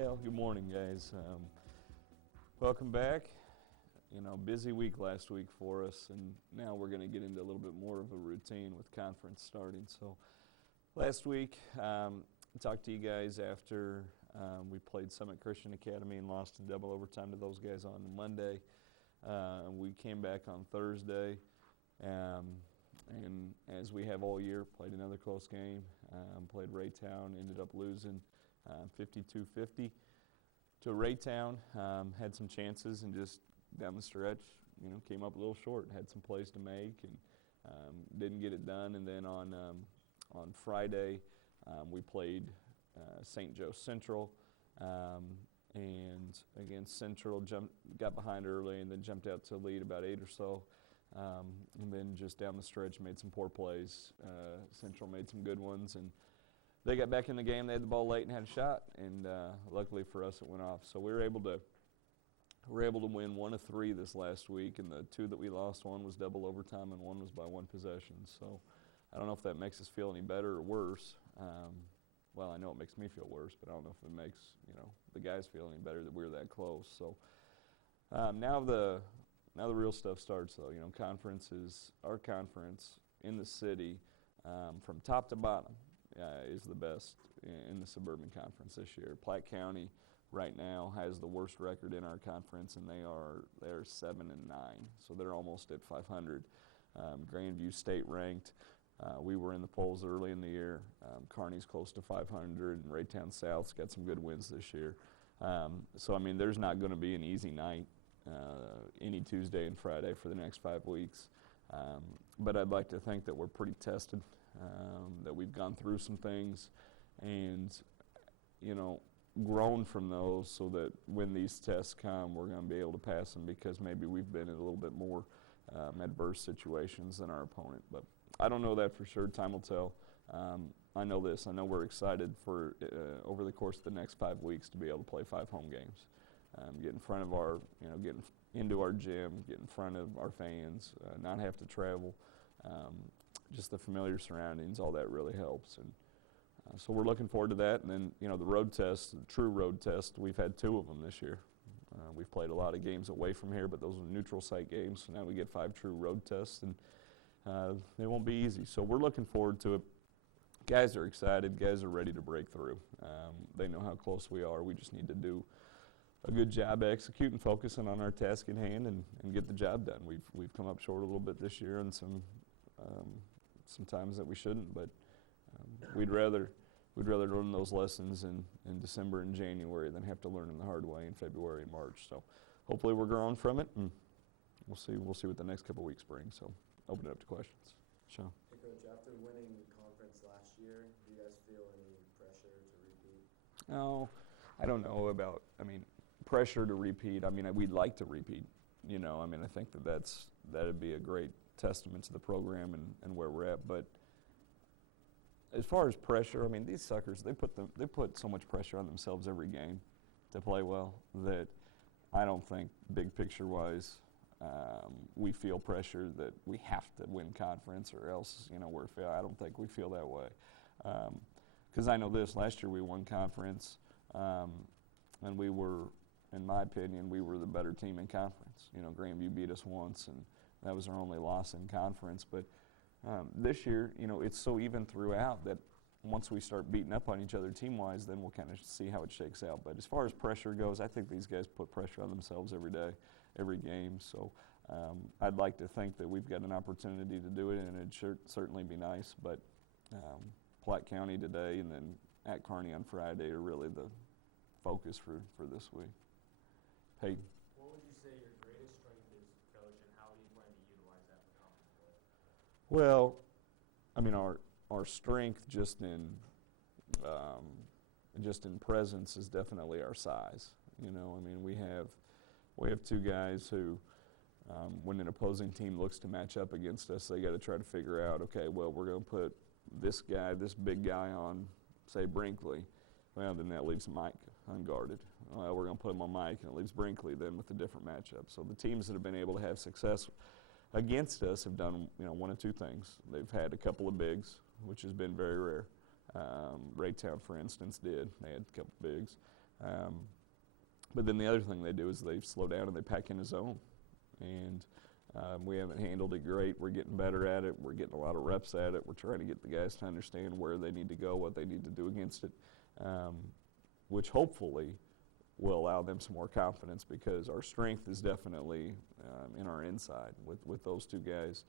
Well, good morning, guys. Welcome back. Busy week last week for us, and now we're going to get into a little bit more of a routine with conference starting. So, last week, I talked to you guys after we played Summit Christian Academy and lost in double overtime to those guys on Monday. We came back on Thursday, and as we have all year, played another close game. Played Raytown, ended up losing 52-50 to Raytown. Had some chances and just down the stretch, came up a little short. Had some plays to make and didn't get it done. And then on Friday, we played St. Joe Central, and against Central, got behind early and then jumped out to a lead about 8 or so. And then just down the stretch, made some poor plays. Central made some good ones, and they got back in the game. They had the ball late and had a shot, and luckily for us, it went off. So we were able to win 1 of 3 this last week, and the 2 that we lost, one was double overtime and one was by 1 possession. So I don't know if that makes us feel any better or worse. Well, I know it makes me feel worse, but I don't know if it makes the guys feel any better that we were that close. So now the real stuff starts, though. Our conference in the city, from top to bottom, is the best in the Suburban Conference this year. Platte County right now has the worst record in our conference, and they're 7-9, so they're almost at 500. Grandview State ranked. We were in the polls early in the year. Kearney's close to 500, and Raytown South's got some good wins this year. So there's not going to be an easy night any Tuesday and Friday for the next 5 weeks. But I'd like to think that we're pretty tested, that we've gone through some things and, grown from those so that when these tests come, we're going to be able to pass them because maybe we've been in a little bit more adverse situations than our opponent. But I don't know that for sure. Time will tell. I know this. I know we're excited for over the course of the next 5 weeks to be able to play 5 home games. Get in front of get into our gym, get in front of our fans, not have to travel. Just the familiar surroundings, all that really helps. And so we're looking forward to that. And then, the road test, the true road test, we've had 2 of them this year. We've played a lot of games away from here, but those are neutral site games. So now we get 5 true road tests, and they won't be easy. So we're looking forward to it. Guys are excited. Guys are ready to break through. They know how close we are. We just need to do a good job executing, focusing on our task in hand, and get the job done. We've come up short a little bit this year, and some times that we shouldn't, but we'd rather learn those lessons in December and January than have to learn them the hard way in February and March. So hopefully we're growing from it, and we'll see what the next couple weeks bring. So open it up to questions. Sean. Hey, Coach, after winning the conference last year, do you guys feel any pressure to repeat? No, I don't know about, pressure to repeat. We'd like to repeat. I think that'd be a great testament to the program and where we're at. But as far as pressure, these suckers, they put so much pressure on themselves every game to play well that I don't think big picture-wise we feel pressure that we have to win conference or else, I don't think we feel that way. Because I know this, last year we won conference, and we were, in my opinion, we were the better team in conference. Grandview beat us once, and that was our only loss in conference. But this year, it's so even throughout that once we start beating up on each other team-wise, then we'll kind of see how it shakes out. But as far as pressure goes, I think these guys put pressure on themselves every day, every game. So I'd like to think that we've got an opportunity to do it, and it'd certainly be nice. But Platte County today and then at Kearney on Friday are really the focus for this week. Peyton. What would you say your greatest strength is, Coach, and how do you plan to utilize that for conference play? Well, our strength just in presence is definitely our size. We have 2 guys who, when an opposing team looks to match up against us, they got to try to figure out, okay, well, we're going to put this big guy on, say, Brinkley. Well, then that leaves Mike unguarded. Well, we're going to put him on Mike, and it leaves Brinkley then with a different matchup. So the teams that have been able to have success against us have done, one of 2 things. They've had a couple of bigs, which has been very rare. Raytown, for instance, did. They had a couple bigs. But then the other thing they do is they slow down and they pack in a zone. And we haven't handled it great. We're getting better at it. We're getting a lot of reps at it. We're trying to get the guys to understand where they need to go, what they need to do against it, which hopefully will allow them some more confidence, because our strength is definitely in our inside with those two guys.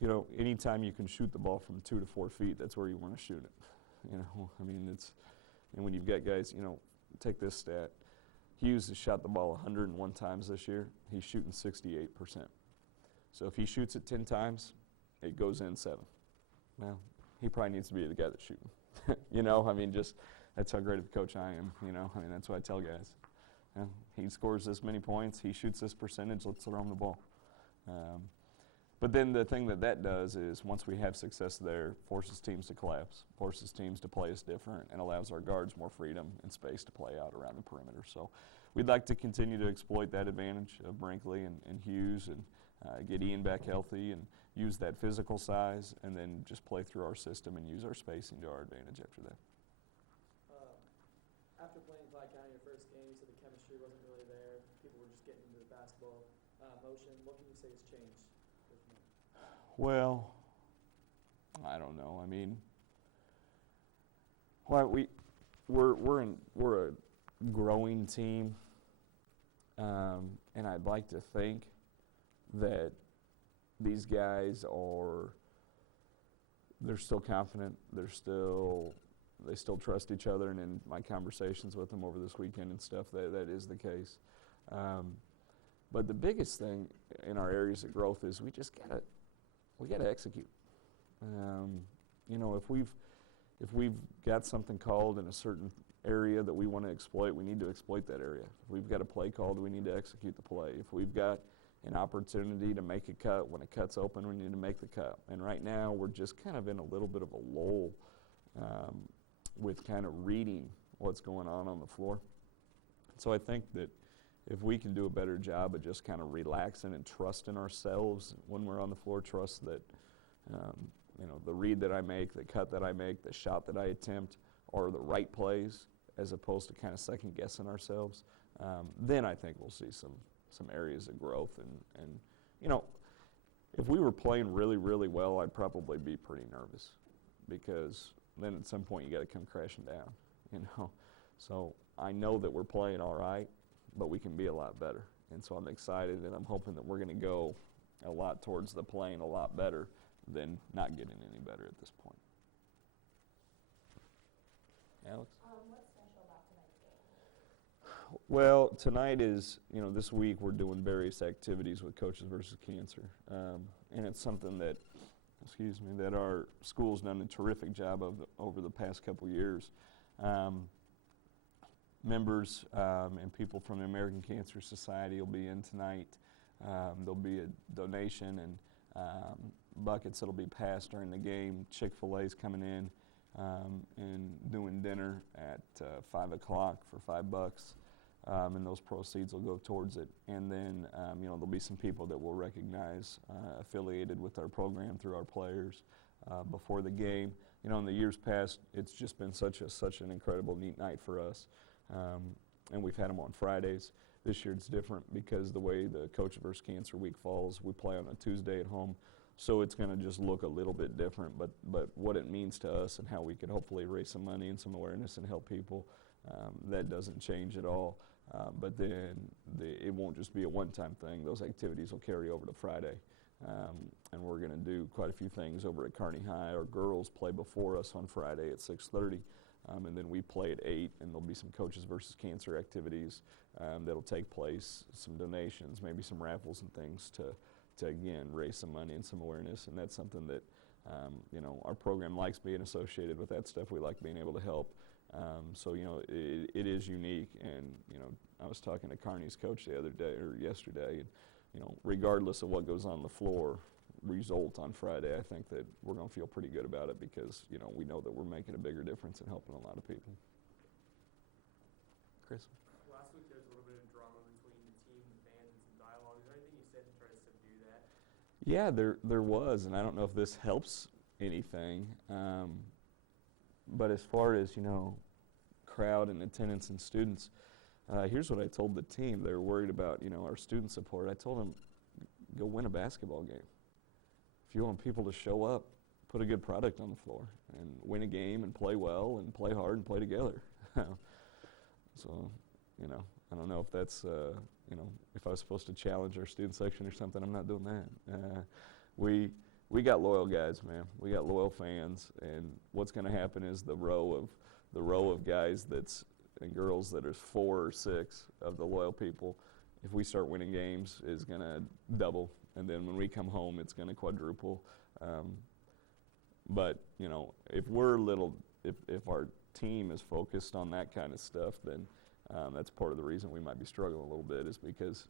You know, anytime you can shoot the ball from 2 to 4 feet, that's where you want to shoot it. You know, I mean, and when you've got guys, you know, take this stat. Hughes has shot the ball 101 times this year. He's shooting 68%. So if he shoots it 10 times, it goes in 7. Well, he probably needs to be the guy that's shooting. You know, I mean, just that's how great of a coach I am. You know, I mean, that's what I tell guys. You know, he scores this many points, he shoots this percentage, let's throw him the ball. But then the thing that does is, once we have success there, forces teams to collapse, forces teams to play us different, and allows our guards more freedom and space to play out around the perimeter. So we'd like to continue to exploit that advantage of Brinkley and Hughes, and get Ian back healthy and use that physical size, and then just play through our system and use our spacing to our advantage after that. After playing Clyde County your first game, you said the chemistry wasn't really there. People were just getting into the basketball motion. What can you say has changed? Well, I don't know. I mean, well, we're a growing team, and I'd like to think that these guys they're still confident. They still trust each other, and in my conversations with them over this weekend and stuff, that is the case. But the biggest thing in our areas of growth is we gotta execute. You know, if we've got something called in a certain area that we want to exploit, we need to exploit that area. If we've got a play called, we need to execute the play. If we've got an opportunity to make a cut, when a cut's open, we need to make the cut. And right now, we're just kind of in a little bit of a lull with kind of reading what's going on the floor. So I think that if we can do a better job of just kind of relaxing and trusting ourselves when we're on the floor, trust that you know, the read that I make, the cut that I make, the shot that I attempt are the right plays, as opposed to kind of second guessing ourselves, then I think we'll see some areas of growth. And you know, if we were playing really, really well, I'd probably be pretty nervous, because then at some point you got to come crashing down, you know. So I know that we're playing all right, but we can be a lot better. And so I'm excited, and I'm hoping that we're going to go a lot towards the playing a lot better than not getting any better at this point. Alex? What's special about tonight's game? Well, tonight is, you know, this week we're doing various activities with Coaches versus Cancer. And it's something that, that our school's done a terrific job of over the past couple years. Members and people from the American Cancer Society will be in tonight. There'll be a donation and buckets that'll be passed during the game. Chick-fil-A's coming in and doing dinner at 5 o'clock for $5, and those proceeds will go towards it. And then you know, there'll be some people that we'll recognize affiliated with our program through our players before the game. You know, in the years past, it's just been such an incredible, neat night for us. And we've had them on Fridays. This year it's different because the way the Coach vs. Cancer Week falls, we play on a Tuesday at home, so it's going to just look a little bit different. But what it means to us and how we could hopefully raise some money and some awareness and help people, that doesn't change at all. But then it won't just be a one-time thing. Those activities will carry over to Friday. And we're going to do quite a few things over at Kearney High. Our girls play before us on Friday at 6:30. And then we play at 8, and there'll be some Coaches versus Cancer activities that'll take place, some donations, maybe some raffles and things to again, raise some money and some awareness. And that's something that, you know, our program likes being associated with that stuff. We like being able to help. So, you know, it is unique. And, you know, I was talking to Kearney's coach the other day, or yesterday, and, you know, regardless of what goes on the floor, result on Friday, I think that we're going to feel pretty good about it, because, you know, we know that we're making a bigger difference and helping a lot of people. Chris? Last week there was a little bit of drama between the team and the fans and some dialogue. Is there anything you said to try to subdue that? Yeah, there was, and I don't know if this helps anything, but as far as, you know, crowd and attendance and students. Here's what I told the team. They were worried about, our student support. I told them, go win a basketball game. If you want people to show up, put a good product on the floor and win a game and play well and play hard and play together. So, I don't know if that's, if I was supposed to challenge our student section or something. I'm not doing that. We got loyal guys, man. We got loyal fans, and what's going to happen is the row of guys and girls that is 4 or 6 of the loyal people. If we start winning games, is going to double, and then when we come home, it's going to quadruple. But if our team is focused on that kind of stuff, then that's part of the reason we might be struggling a little bit, is because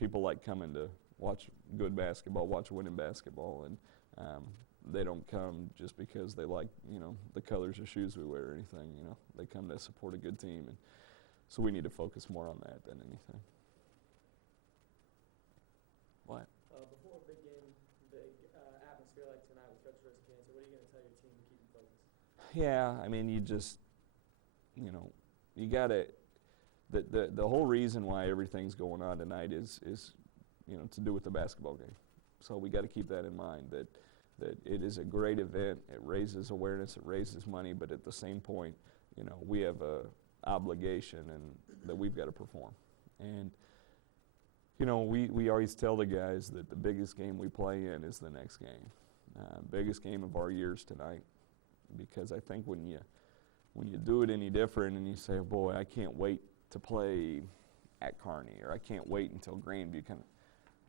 people like coming to watch good basketball, watch winning basketball, and they don't come just because they like, the colors of shoes we wear or anything, They come to support a good team, and so we need to focus more on that than anything. What? Before a big game, big atmosphere like tonight with Coach Risk Cancer, what are you going to tell your team to keep them focused? Yeah, I mean, you just, you got to, the whole reason why everything's going on tonight is to do with the basketball game. So we got to keep that in mind, that it is a great event. It raises awareness, it raises money, but at the same point, we have a obligation and that we've got to perform. And we always tell the guys that the biggest game we play in is the next game. Biggest game of our years tonight, because I think when you do it any different and you say, oh boy, I can't wait to play at Kearney, or I can't wait until Grandview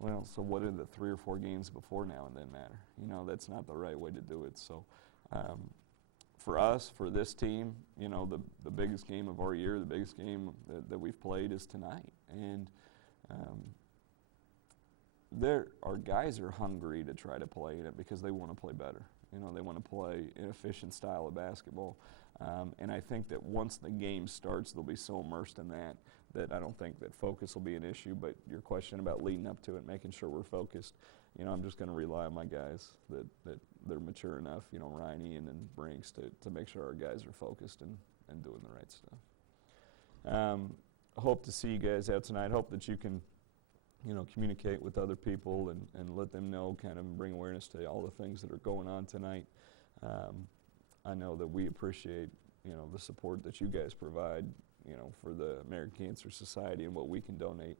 well, so what are the 3 or 4 games before now and then matter? That's not the right way to do it. So for us, for this team, the biggest game of our year, the biggest game that we've played is tonight. And our guys are hungry to try to play in it because they want to play better. They want to play an efficient style of basketball. And I think that once the game starts, they'll be so immersed in that I don't think that focus will be an issue. But your question about leading up to it, making sure we're focused, I'm just going to rely on my guys that they're mature enough, Ryan, Ian, and Brinks to make sure our guys are focused and doing the right stuff. Hope to see you guys out tonight. Hope that you can communicate with other people and let them know, kind of bring awareness to all the things that are going on tonight. I know that we appreciate, the support that you guys provide, for the American Cancer Society and what we can donate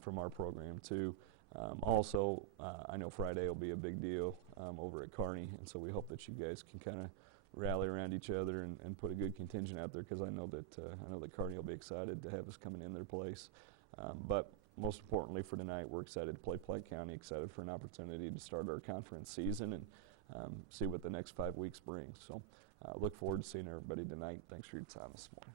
from our program too. Also, I know Friday will be a big deal over at Kearney, and so we hope that you guys can kind of rally around each other and put a good contingent out there, because I know that Kearney will be excited to have us coming in their place. But most importantly for tonight, we're excited to play Pike County, excited for an opportunity to start our conference season and see what the next 5 weeks brings. So look forward to seeing everybody tonight. Thanks for your time this morning.